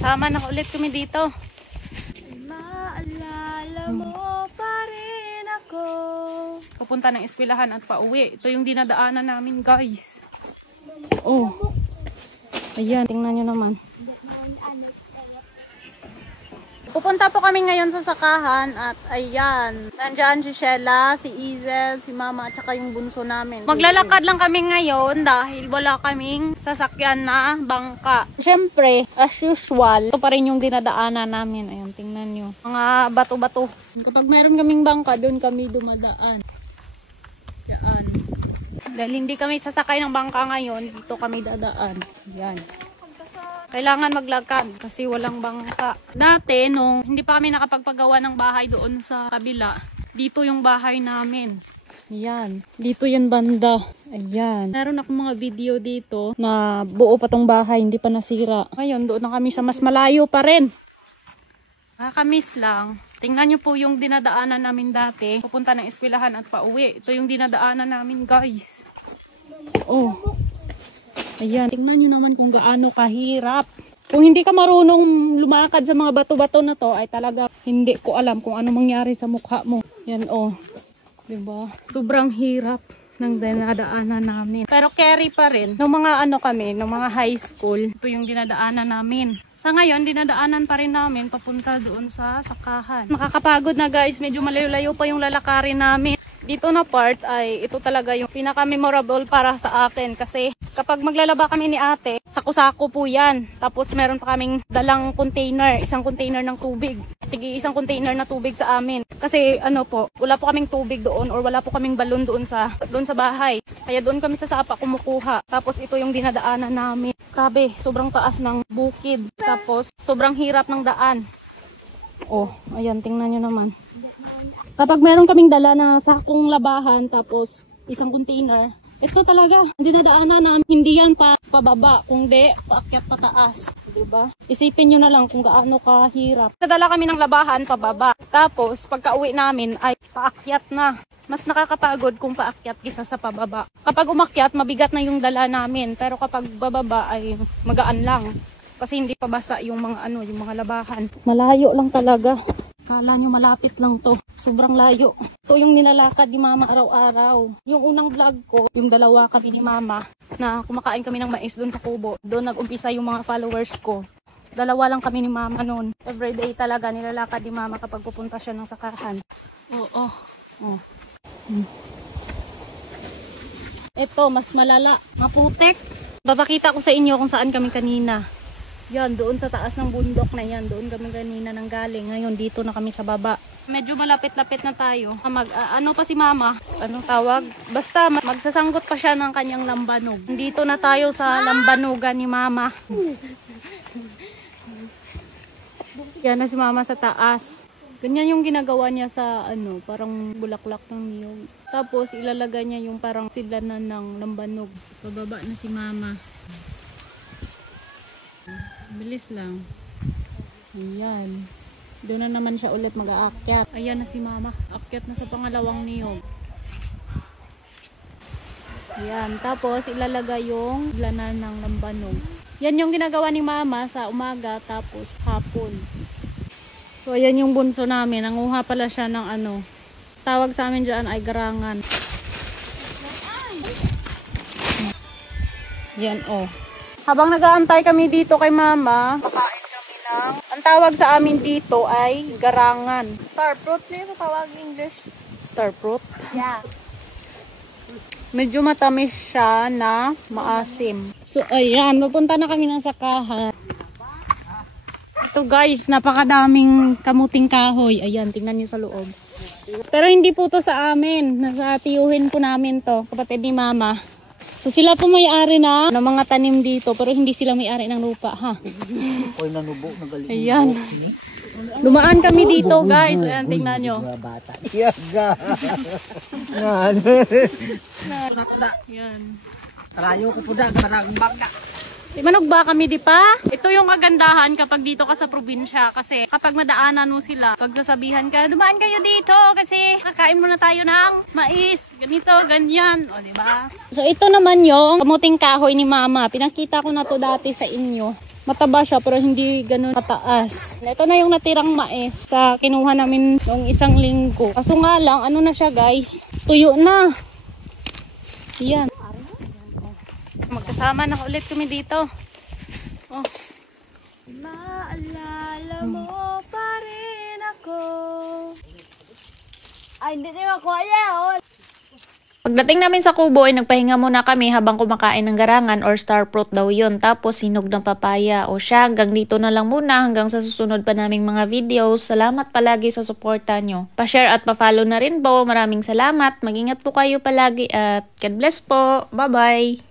Sama na ulit kami dito. Maalala mo pa rin ako. Pupunta ng eskwelahan at pauwi. Ito yung dinadaanan namin, guys. Oh. Ayan, tingnan nyo naman. Pupunta po kami ngayon sa sakahan at ayan, nandyan si Shella, si Izel, si Mama at saka yung bunso namin. Maglalakad lang kami ngayon dahil wala kaming sasakyan na bangka. Siyempre, as usual, ito pa rin yung dinadaanan namin. Ayan, tingnan nyo. Mga bato-bato. Kapag meron kaming bangka, doon kami dumadaan. Ayan. Dahil hindi kami sasakay ng bangka ngayon, dito kami dadaan. Ayan. Kailangan maglakad kasi walang bangka. Dati, nung hindi pa kami nakapagpagawa ng bahay doon sa kabila, dito yung bahay namin. Ayan. Dito yan banda. Ayan. Meron akong mga video dito na buo pa tong bahay, hindi pa nasira. Ngayon, doon na kami sa mas malayo pa rin. Nakakamiss lang. Tingnan nyo po yung dinadaanan namin dati. Pupunta ng eskwelahan at pauwi. Ito yung dinadaanan namin, guys. Oh. Ayan, tingnan nyo naman kung gaano kahirap. Kung hindi ka marunong lumakad sa mga bato-bato na to, ay talaga hindi ko alam kung ano mangyari sa mukha mo. Yan oh. Diba? Sobrang hirap ng dinadaanan namin. Pero carry pa rin. Nung mga ano kami, nung mga high school, ito yung dinadaanan namin. Sa ngayon, dinadaanan pa rin namin papunta doon sa sakahan. Makakapagod na guys, medyo malayo-layo pa yung lalakarin namin. Dito na part ay ito talaga yung pinaka-memorable para sa akin kasi kapag maglalaba kami ni ate, sako-sako po yan. Tapos meron pa kaming dalang container, isang container ng tubig. Isang container na tubig sa amin. Kasi ano po, wala po kaming tubig doon or wala po kaming balon doon sa bahay. Kaya doon kami sa sapa kumukuha. Tapos ito yung dinadaanan namin. Grabe, sobrang taas ng bukid. Tapos sobrang hirap ng daan. Oh, ayan, tingnan nyo naman. Kapag meron kaming dala na sakong labahan tapos isang container, ito talaga, dinadaanan namin, hindi yan pababa, kundi paakyat pataas. Diba? Isipin nyo na lang kung gaano kahirap. Nadala kami ng labahan pababa. Tapos pagka uwi namin ay paakyat na. Mas nakakapagod kung paakyat kisa sa pababa. Kapag umakyat, mabigat na yung dala namin. Pero kapag bababa ay magaan lang. Kasi hindi pa basa yung mga yung mga labahan. Malayo lang talaga. Kala nyo malapit lang to. Sobrang layo. Ito yung nilalakad ni Mama araw-araw. Yung unang vlog ko, yung dalawa kami ni Mama na kumakain kami ng mais doon sa kubo. Doon nag-umpisa yung mga followers ko. Dalawa lang kami ni Mama noon. Everyday talaga nilalakad ni Mama kapag pupunta siya ng sakahan. Oo. Oh. Ito, mas malala. Maputek. Babakita ko sa inyo kung saan kami kanina. Yan, doon sa taas ng bundok na yan. Doon kami kanina nang galing. Ngayon, dito na kami sa baba. Medyo malapit-lapit na tayo. Ano pa si Mama? Anong tawag? Basta magsasanggot pa siya ng kanyang lambanog. Dito na tayo sa lambanugan ni Mama. Yan na si Mama sa taas. Ganyan yung ginagawa niya sa parang bulaklak ng niyog. Tapos ilalagay niya yung parang sidlanan ng lambanog. Pababa na si Mama. Bilis lang. Ayan. Doon na naman siya ulit mag-aakyat. Ayan na si Mama. Aakyat na sa pangalawang niyog. Ayan. Tapos ilalagay yung lanan ng lambanog. Yan yung ginagawa ni Mama sa umaga tapos hapon. So ayan yung bunso namin. Nanguha pala siya ng tawag sa amin dyan ay garangan. Yan oh. Habang nag-aantay kami dito kay Mama, kakain kami ng, ang tawag sa amin dito ay garangan. Star fruit nito tawag English. Star fruit? Yeah. Medyo matamis siya na maasim. So ayan, mapunta na kami ng sakahan. Ito guys, napakadaming kamuting kahoy. Ayan, tingnan niyo sa loob. Pero hindi po to sa amin. Nasa tiyuhin po namin to, kapatid ni Mama. So sila po may-ari na ng mga tanim dito, pero hindi sila may-ari ng lupa, ha? Ayan. Dumaan kami dito, guys. Ayan, tingnan nyo. Ayan. Tarayo ko po na, karang bangga. Manugba kami di pa. Ito yung kagandahan kapag dito ka sa probinsya. Kasi kapag madaanan mo sila, pagsasabihan ka, dumaan kayo dito kasi kakain muna tayo ng mais. Ganito, ganyan. O diba? So ito naman yung kamuting kahoy ni Mama. Pinakita ko na to dati sa inyo. mataba siya pero hindi ganun kataas. Ito na yung natirang mais sa kinuha namin noong 1 linggo. Kaso nga lang, ano na siya guys, tuyo na. Yan. Magkasama na ulit kami dito. Oh. Maalala mo pa rin ako. Ay, hindi naman ko ayaw. Pagdating namin sa kubo ay nagpahinga muna kami habang kumakain ng garangan or star fruit daw yun. Tapos hinog ng papaya. O siya, hanggang dito na lang muna hanggang sa susunod pa naming mga videos. Salamat palagi sa suporta nyo. Pa-share at pa-follow na rin po. Maraming salamat. Mag-ingat po kayo palagi at God bless po. Bye-bye!